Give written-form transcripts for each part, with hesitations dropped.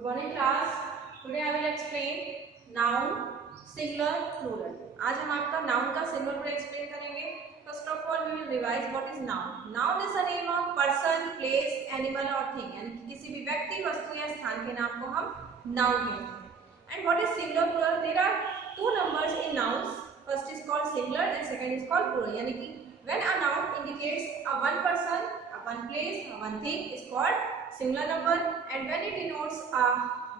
Good morning class. Today I will explain noun, singular, plural. आज हम आपका noun का singular plural explain करेंगे. First of all we will revise what is noun. Noun is the name of person, place, animal or thing. यानी कि किसी भी व्यक्ति, वस्तु या स्थान के नाम को हम noun कहते हैं. And what is singular plural? There are two numbers in nouns. First is called singular and second is called plural. यानी कि when a noun indicates a one person, a one place, a one thing is called singular number, and when it denotes a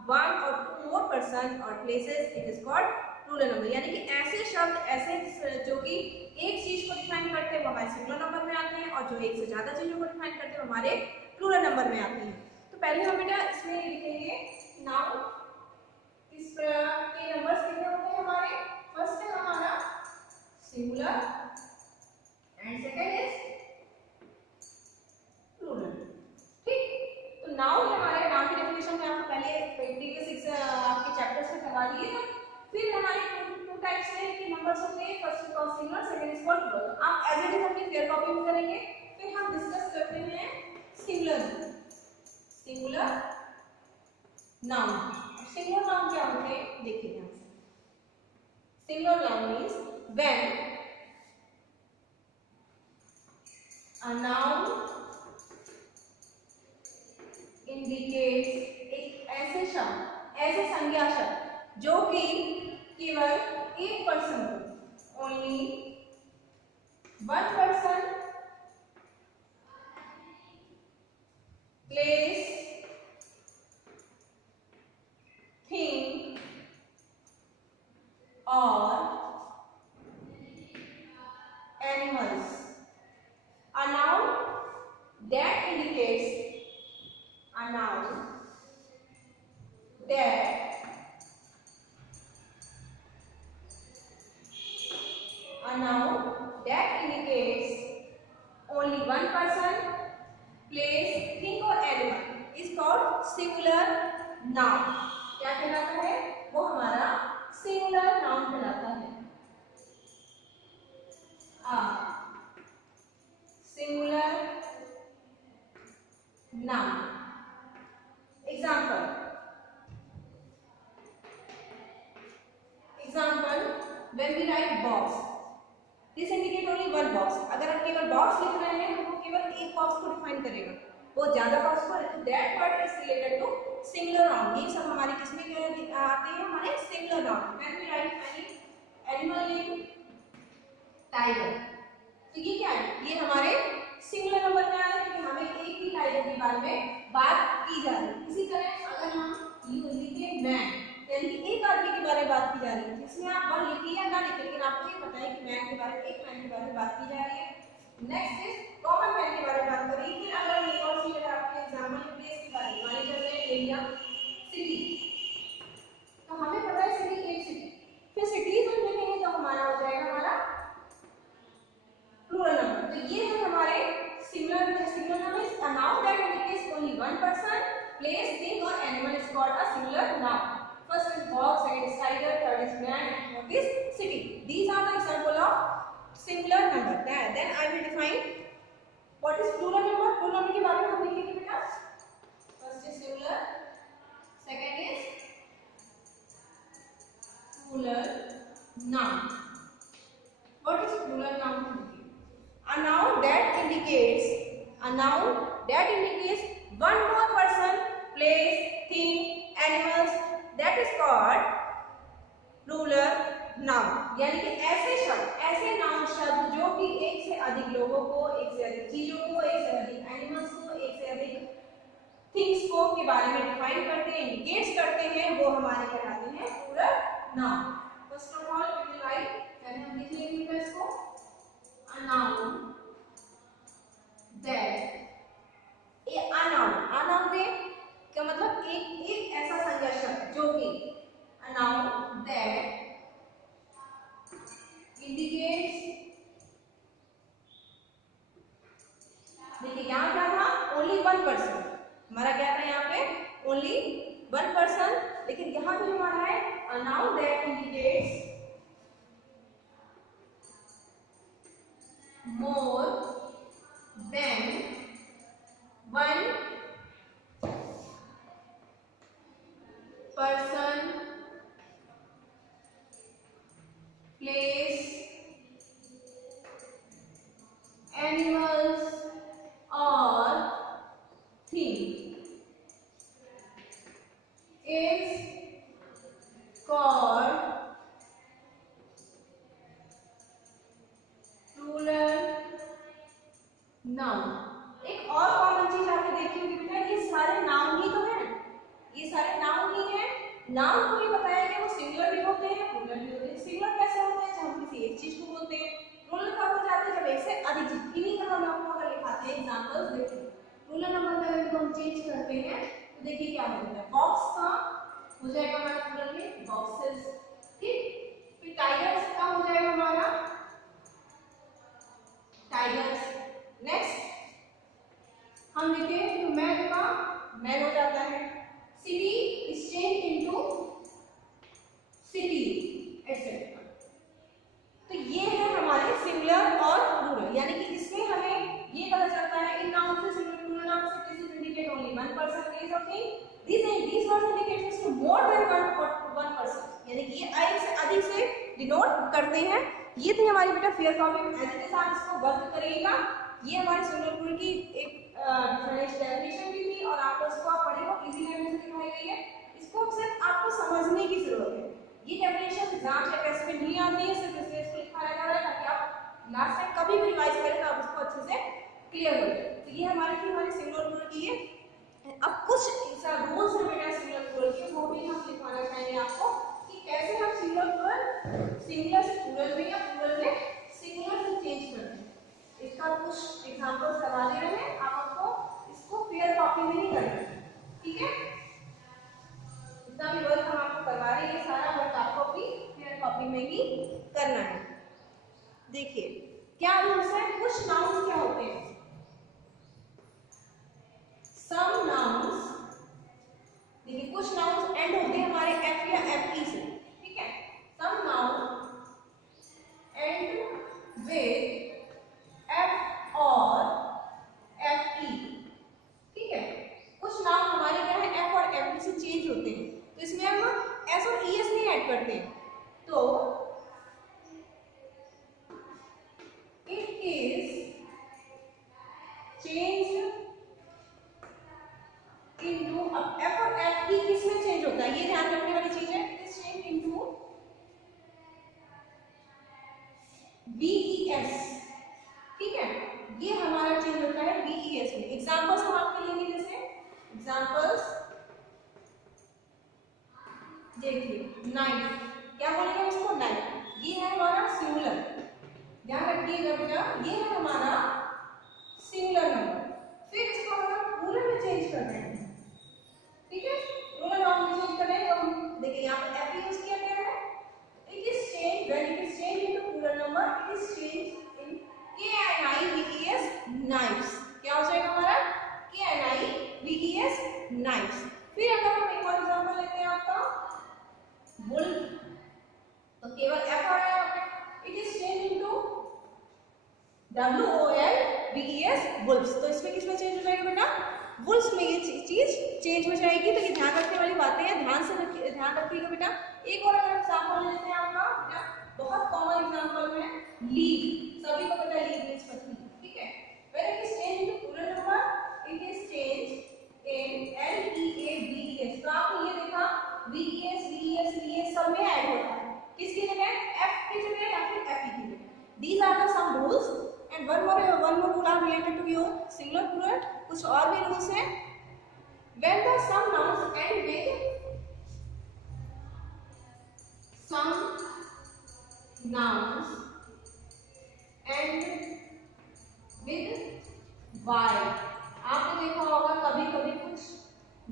one or two more person or places it is called plural number. यानी कि ऐसे शब्द ऐसे जो कि एक चीज को डिफाइन करते हैं वो हमारे सिंगुलर नंबर में आते हैं, और जो एक से ज्यादा चीजों को डिफाइन करते हैं वो हमारे प्लूरल नंबर में आते हैं. तो पहले हम बेटा इसमें लिखेंगे नाउन. इस के नंबर्स कितने होते हैं हमारे. फर्स्ट है हमारा singular and second is plural. ठीक. तो नाउन हमारे नाउन की डेफिनेशन में आपको पहले प्रीवियस आपके चैप्टर्स में करवा दिए हैं. फिर हमारे टू टाइप्स हैं कि नंबर्स होते हैं. First is called singular, second is called plural. तो आप एज इट इज अपनी फेयर कॉपी में करेंगे. फिर हम डिस्कस करते हैं सिंगुलर नाउन. सिंगुलर नाउन क्या होते हैं देखिए ध्यान से. Singular noun means when a noun indicates एक ऐसे शब्द, ऐसे संज्ञा शब्द जो कि केवल एक पर्सन को, only one person, place, thing और animals. A noun that indicates a noun that indicates only one person, place, thing or animal is called singular noun. क्या कहलाता है वो हमारा singular noun कहलाता है. Singular noun. Example, when we write box, this indicate only one box. अगर आप केवल box लिख रहे हैं तो वो केवल एक box को डिफाइन करेगा, वो ज्यादा box को. That part is related to singular noun. ये सब हमारे किसमें आते हैं, हमारे singular noun. When we write any animal name, tiger, तो ये क्या है, ये हमारे सिंगुलर नंबर में आ रहा है क्योंकि हमें एक ही टाइगर के बारे में बात की जा रही है. इसी तरह अगर हम यू लिखे मैन, यानी कि एक आदमी के बारे में बात की जा रही है, जिसमें आप वन लिखिए या ना लिखिए, लेकिन आपको ये पता है कि मैन के बारे में, एक मैन के बारे में बात की जा रही है. नेक्स्ट इज कॉमन मैन के बारे में बात करें. फिर अगर एक और चीज अगर आपके एग्जांपल प्लेस के बारे में मान लीजिए एरिया, सिटी, तो हमें पता है सिटी एक सिटी. फिर सिटीज हम लिखेंगे तो हमारा हो जाएगा हमारा प्लूरल नंबर. तो ये है हमारे singular noun is a noun that indicates only one person, place, thing और animal is called a singular noun. First is box, second is tiger, third is man and fourth is city. These are the example of singular number. Then I will define what is plural number. Plural number के बारे में हम लिखेंगे बेटा. First is singular, second is plural noun. What is plural noun? A noun that indicates one more person, place, thing, animals, that is called plural noun. यानी कि ऐसे शब्द, ऐसे नाउन शब्द जो कि एक से अधिक लोगों को, एक से अधिक चीजों को, एक से अधिक एनिमल्स को, एक से अधिक थिंग्स को के बारे में डिफाइन करते हैं, इंडिकेट्स करते हैं, वो हमारे कहलाते हैं plural noun. First of all we will write, पहले हम लिख लेंगे इसको. A noun that a noun दे क्या मतलब एक ऐसा संज्ञा शब्द जो कि a noun that indicates, देखिए यहाँ क्या था, ओनली वन पर्सन. हमारा क्या था यहाँ पे, ओनली वन पर्सन. लेकिन यहाँ पे हमारा है a noun that indicates more than one person, place, animals और thing is called plural noun. एक और कॉमन चीज आपने देखी होगी बेटा, ये सारे नाउन ही तो है, ये सारे नाउन ही है। नाउन को ये बताया कि वो सिंगुलर भी होते हैं प्लूरल भी होते हैं। सिंगुलर कैसे होते हैं, जब हम किसी एक चीज को बोलते हैं। प्लूरल कब हो जाते हैं, जब एक से अधिक चीज। इन्हीं का हम आपको अगर लिखाते हैं एग्जांपल्स देखिए। प्लूरल नंबर में अगर हम चेंज करते हैं तो देखिए क्या होता है। बॉक्स का हो जाएगा हमारा प्लूरल में बॉक्सेस, ठीक। फिर टाइगर्स का हो जाएगा हमारा टाइगर्स। नेक्स्ट हम लिखे तो मैन का मैन हो जाता है। City is change into city etcetera. तो ये है हमारे सिंगुलर और प्लूरल, यानी कि इसमें हमें ये पता चलता है इन नाउन से सिंगुलर प्लूरल नाउन से this indicate only one person place और thing, these words indicate to more than one person, यानी कि ये एक से अधिक से डिनोट करते हैं। ये थी हमारी बेटा fair copy. As it is आप इसको वर्क करिएगा। ये हमारे सिंगुलर प्लूरल की एक डेफिनेशन भी थी और आप उसको आप पढ़े हो, इजी लैंग्वेज में दिखाई गई है। इसको सिर्फ आपको समझने की जरूरत है। ये डेफिनेशन एग्जाम या टेस्ट में नहीं आती है, सिर्फ इसलिए इसको लिखा जा रहा है ताकि आप लास्ट टाइम कभी भी रिवाइज करें तो आप उसको अच्छे से क्लियर हो जाए। तो ये हमारी थी हमारी सिंगुलर प्लूरल की है। अब कुछ रूल्स हैं बेटा सिंगुलर प्लूरल के, वो भी हम लिखवाना चाहेंगे आपको कि कैसे हम सिंगुलर प्लूरल सिंगुलर से प्लूरल में या प्लूरल में सिंगुलर से चेंज करते हैं। इसका कुछ एग्जांपल्स करवा दे रहे हैं, आप आपको इसको फेयर कॉपी में नहीं करना है, ठीक है। जितना भी वर्क हम आपको करवा रहे हैं ये सारा वर्क आपको अपनी फेयर कॉपी में ही करना है। देखिए क्या रूल्स है, कुछ नाउन्स क्या होते हैं। सम नाउन्स, देखिए कुछ नाउन्स एंड होते हैं हमारे एफ या एफ ई से, ठीक है। सम नाउन एंड विद एफ और एफ ई, ठीक है। कुछ नाउन हमारे क्या है एफ और एफ ई से चेंज होते हैं, तो इसमें हम एस और ई एस नहीं ऐड करते हैं। तो इट इज चेंज इनटू, अब एफ और एफ ई किसमें चेंज होता है, ये ध्यान रखने वाली चीज है। It is change into B E S, ठीक है। ये हमारा चेंज होता है बी ई एस में। एग्जांपल्स हम आपके लेंगे, जैसे एग्जांपल्स देखिए नाइफ, क्या बोलेंगे इसको नाइफ, ये है हमारा सिंगुलर, ध्यान रखिएगा बेटा ये है हमारा सिंगुलर नंबर। फिर इसको हम प्लूरल में चेंज करते हैं, ठीक है। प्लूरल नाउन में चेंज करना है तो हम देखिए यहाँ पे एफ यूज किया गया है। It is change when it is change into plural number, it is change in K N I V E S knives. क्या हो जाएगा हमारा K N I V E S knives. फिर अगर हम एक और एग्जांपल लेते हैं आपका वुल्फ, तो केवल एफ आ रहा है, it is change into W O L V E S wolfs. तो इसमें किसमें चेंज हो जाएगा बेटा, वुल्फ्स में ये चीज चेंज हो जाएगी। तो ये ध्यान रखने वाली बातें हैं, ध्यान रखिएगा बेटा। एक और अगर एग्जांपल लेते हैं आपका बेटा, बहुत कॉमन एग्जांपल है लीव, सभी को पता है लीव मींस पत्नी, ठीक है। When it is change into plural number it is change in L E A B E S. तो आपने ये देखा V E S V E S V S सब में ऐड होता है, किसकी जगह एफ की जगह या फिर एफ ई की जगह। These are the some rules and one more rule are related to your singular plural। कुछ और भी rules हैं। When the some nouns end with some nouns end with y, आपने देखा होगा कभी कभी कुछ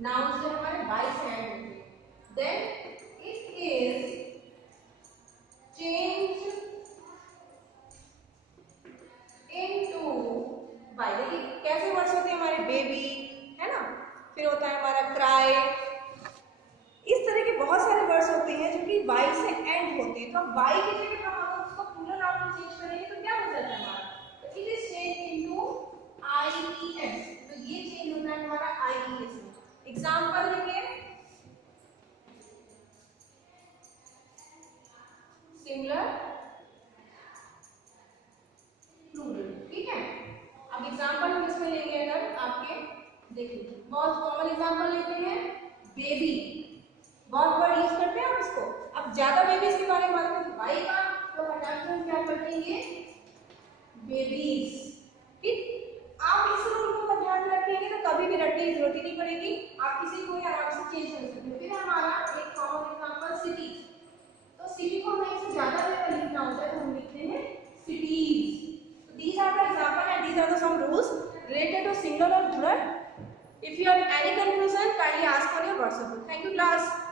nouns जो हमारे y से end होते हैं, then it is changed into y। देखिए कैसे वर्ड्स होते हैं हमारे बेबी, है ना, फिर होता है हमारा क्राई, इस तरह के बहुत सारे वर्ड्स होते हैं जो कि y से एंड होते हैं। तो y की जगह हम अगर उसको प्लूरल नाउन में चेंज करेंगे तो क्या हो जाता है हमारा, तो it is change into I E S. तो ये चेंज होता है हमारा आई ई एस में। एग्जांपल देखिए बहुत कॉमन एग्जांपल लेते हैं बेबी, बहुत वर्ड यूज करते हैं आप इसको। अब ज्यादा बेबीज के बारे में बात करें तो बाई का तो हटा के हम क्या करते हैं, ये बेबीज। ठीक, आप इस रूल को ध्यान रखेंगे तो कभी भी रटने की जरूरत ही नहीं पड़ेगी, आप किसी को आराम से चेंज कर सकते हैं। फिर हमारा एक कॉमन एग्जांपल सिटी, तो सिटी को हमें इससे ज्यादा अगर लिखना होता है तो हम लिखते हैं cities. So these are the example and these are the some rules related to singular or plural. If you have any confusion, kindly ask on your WhatsApp. Thank you class.